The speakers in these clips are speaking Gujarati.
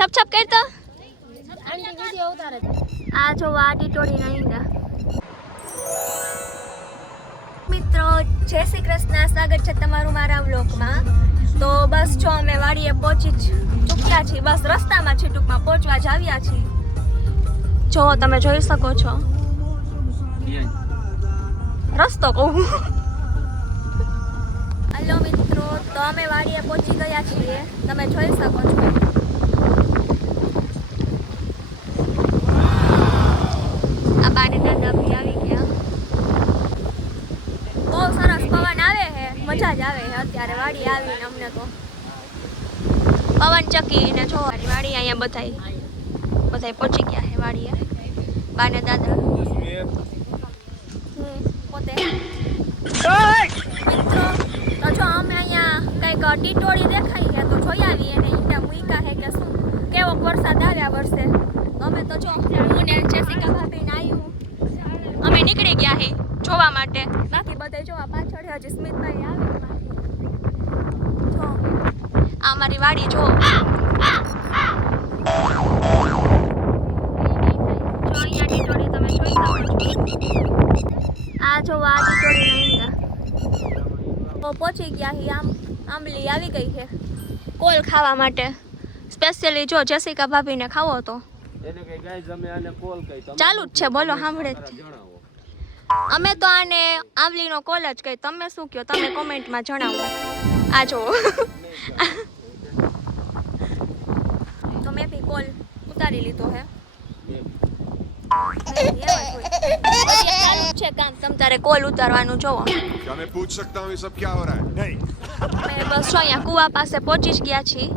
છપ છપ કરતો આ જો વાડી ટોળી નહીં મિત્રો, જય શ્રી કૃષ્ણ, સ્વાગત છે તમારું મારા વ્લોગમાં. તો બસ જો અમે વાડીએ પહોંચી ચૂક્યા છીએ, બસ રસ્તામાં છે, ટૂંકમાં પહોંચવા જ આવ્યા છીએ. જો તમે જોઈ શકો છો રસ્તો કહું. હલો મિત્રો, તો અમે વાડીએ પહોંચી ગયા છીએ, તમે જોઈ શકો છો. આ બાને દાદા ભી આવી ગયા. બહુ સરસ પવન આવે છે, મજા જ આવે છે અત્યારે વાડી આવીને. અમને તો પવન ચકી ને જો વાડી અહીંયા બધાય પહોંચી ગયા છે વાડીએ. બાને દાદા પોતે મિત્રો, તો જો અમે અહીંયા કંઈક ટીટોળી દેખાઈ છે તો જોઈ આવીએ ને ઈંડા મૂકા છે કે શું, કેવો વરસાદ આવ્યા વર્ષે. અમે તો જો હું ને જેસિકા ભાભીને આવ્યું, અમે નીકળી ગયા છે જોવા માટે. બાકી બધા જોવા પાછળ હજી સ્મિતભાઈ આવે. જો આ મારી વાડી જો અહીંયા ટીટોળી તમે જોઈ શકો છો. આ જો આ ટીટોળી નહીં તો પહોંચી ગયા છે. આંબલી આવી ગઈ છે કોલ ખાવા માટે સ્પેશિયલી. જો જેસિકા ભાભીને ખાવો તો ચાલુ જ છે, બોલો સાંભળે જ. અમે તો આને આંબલીનો કોલ જ કહી. તમે શું કહો, તમે કોમેન્ટમાં જણાવો. આ જો તો મેં બી કોલ ઉતારી લીધો હે. ચાલુ છે કામ, તમ તારે કોલ ઉતારવાનું જોવો. मैं पूछ सकता हूँ ये सब क्या हो रहा है? नहीं. અમે બસ જો અહીંયા કુવા પાસે પહોંચી જ ગયા છીએ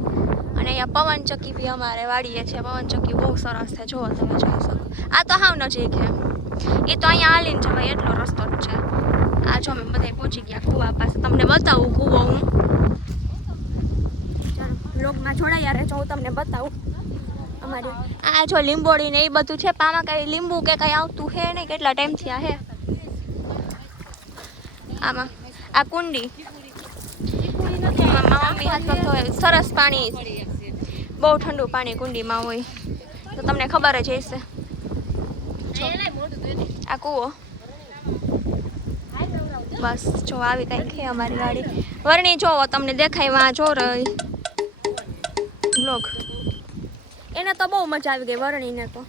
અને અહીંયા પવનચક્કી બી અમારે વાડીએ છે. પવનચક્કી બહુ સરસ છે, જુઓ તમે જોઈ શકો. આ તો હાવ નજીક છે, એ તો અહીંયા હાલીને જવાય એટલો રસ્તો જ છે. આ જો અમે બધા પહોંચી ગયા કુવા પાસે. તમને બતાવું કુવો હું. ચાલો બ્લોગમાં જોડાયા રહેજો, હું તમને બતાવું. અમારી આ જો લીંબોડી ને એ બધું છે. પામાં કઈ લીંબુ કે કઈ આવતું હે નહીં, કેટલા ટાઈમથી આ હે. આમાં આ કુંડી મમ્મી હાથ પગ ધોય, સરસ પાણી, બહુ ઠંડુ પાણી કુંડીમાં હોય તો તમને ખબર જ હશે. આ કૂવો બસ જો આવી કંઈક છે અમારી ગાડી. વરણી જોવો તમને દેખાય વાં જો રહી બ્લોગ. એને તો બહુ મજા આવી ગઈ વરણીને તો.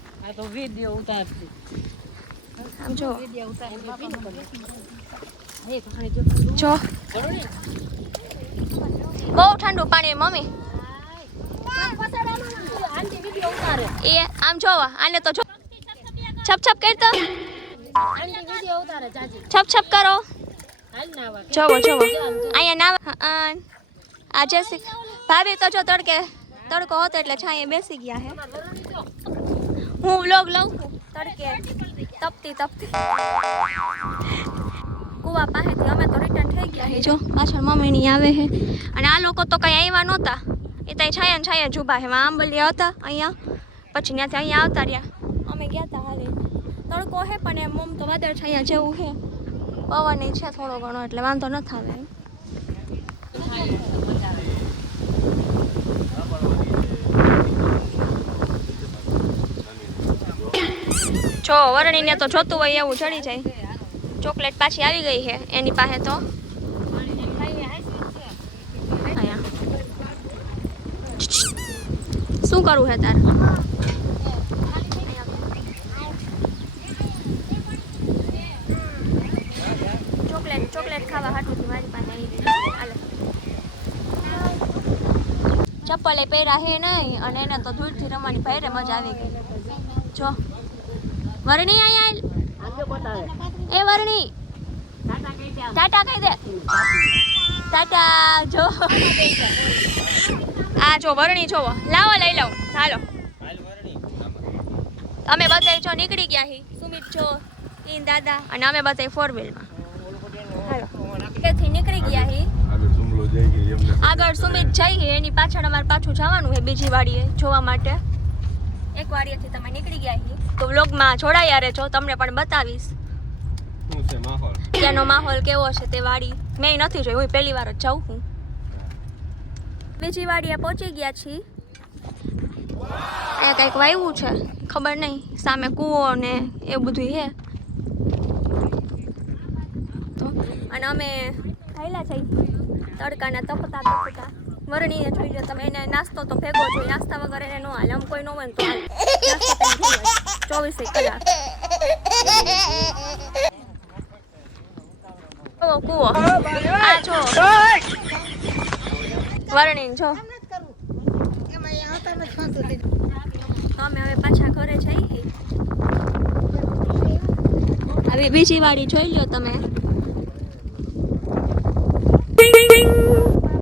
આમ જો જો બહુ ઠંડુ પાણી મમ્મી. એ આમ જોવા આને તો જો છપ છપ કરતો છપ છપ કરો. જોવો જોવો અહીંયા નાવા. આ જેસી ભાભી તો જો તડકો હતો એટલે છાંયે બેસી ગયા હે. હું વ્લોગ લઉં છું તડકે તપતી કુવા પાસેથી. અમે તો રિટર્ન થઈ ગયા છે. જો પાછળ મમ્મીની આવે છે અને આ લોકો તો કંઈ આવ્યા નહોતા, એ ત્યાં છાયા જ ઊભા છે. આંબલિયા હતા અહીંયા, પછી ત્યાંથી અહીંયા આવતા રહ્યા. અમે ગયા હતા હાલે. તડકો છે પણ એમ મમ તો વાદળ છાયા જેવું છે, પવન છે થોડો ઘણો એટલે વાંધો ન આવે. જો વરણીને તો જોતું હોય એવું ચડી જાય. ચોકલેટ પાછી આવી ગઈ છે એની પાસે તો. શું કરવું છે તાર? ચોકલેટ ખાવા હાટુથી મારી પાસે આવી ગઈ. ચપ્પલે પહેર્યા હે નહીં અને એને તો ધૂળથી રમવાની ભારે મજા આવી ગઈ. જો વરણી અહીંયા એ વરણી ટાટા કહી દે. ટાટા. જો આ જો વરણી જોવો, લાવો લઈ લઉં. હાલો અમે બધા જો નીકળી ગયા હી. સુમિત જો ઈન દાદા અને અમે બધા 4 વ્હીલમાં. હાલો ત્યાંથી નીકળી ગયા હી. આગળ સુમિત જઈએ, એની પાછળ અમારે પાછું જવાનું છે બીજી વાડીએ જોવા માટે. એક વાડીએથી તમે નીકળી ગયા હી તો વ્લોગમાં જોડાયા રહેજો, તમને પણ બતાવીશ ત્યાંનો માહોલ કેવો છે તે વાડી. મેં નથી જોઈ, હું પહેલી વાર જ જાઉં છું. બીજી વાડીએ પહોંચી ગયા છીએ. અહીંયા કંઈક વાવ્યું છે ખબર નહીં સામે કૂવો ને એ બધું છે તો અને અમે ખાઈલા છે તડકાના તપતા વરણીને જોઈ લો તમે એને નાસ્તો તો ભેગો જોઈએ નાસ્તા વગર એને ન હાલે આમ કોઈ ન હોય ને તો હાલે. 24 કલાક કૂવો આ જો વરણી જો અમે હવે પાછા ઘરે જઈએ આવી બીજી વાડી જોઈ લો તમે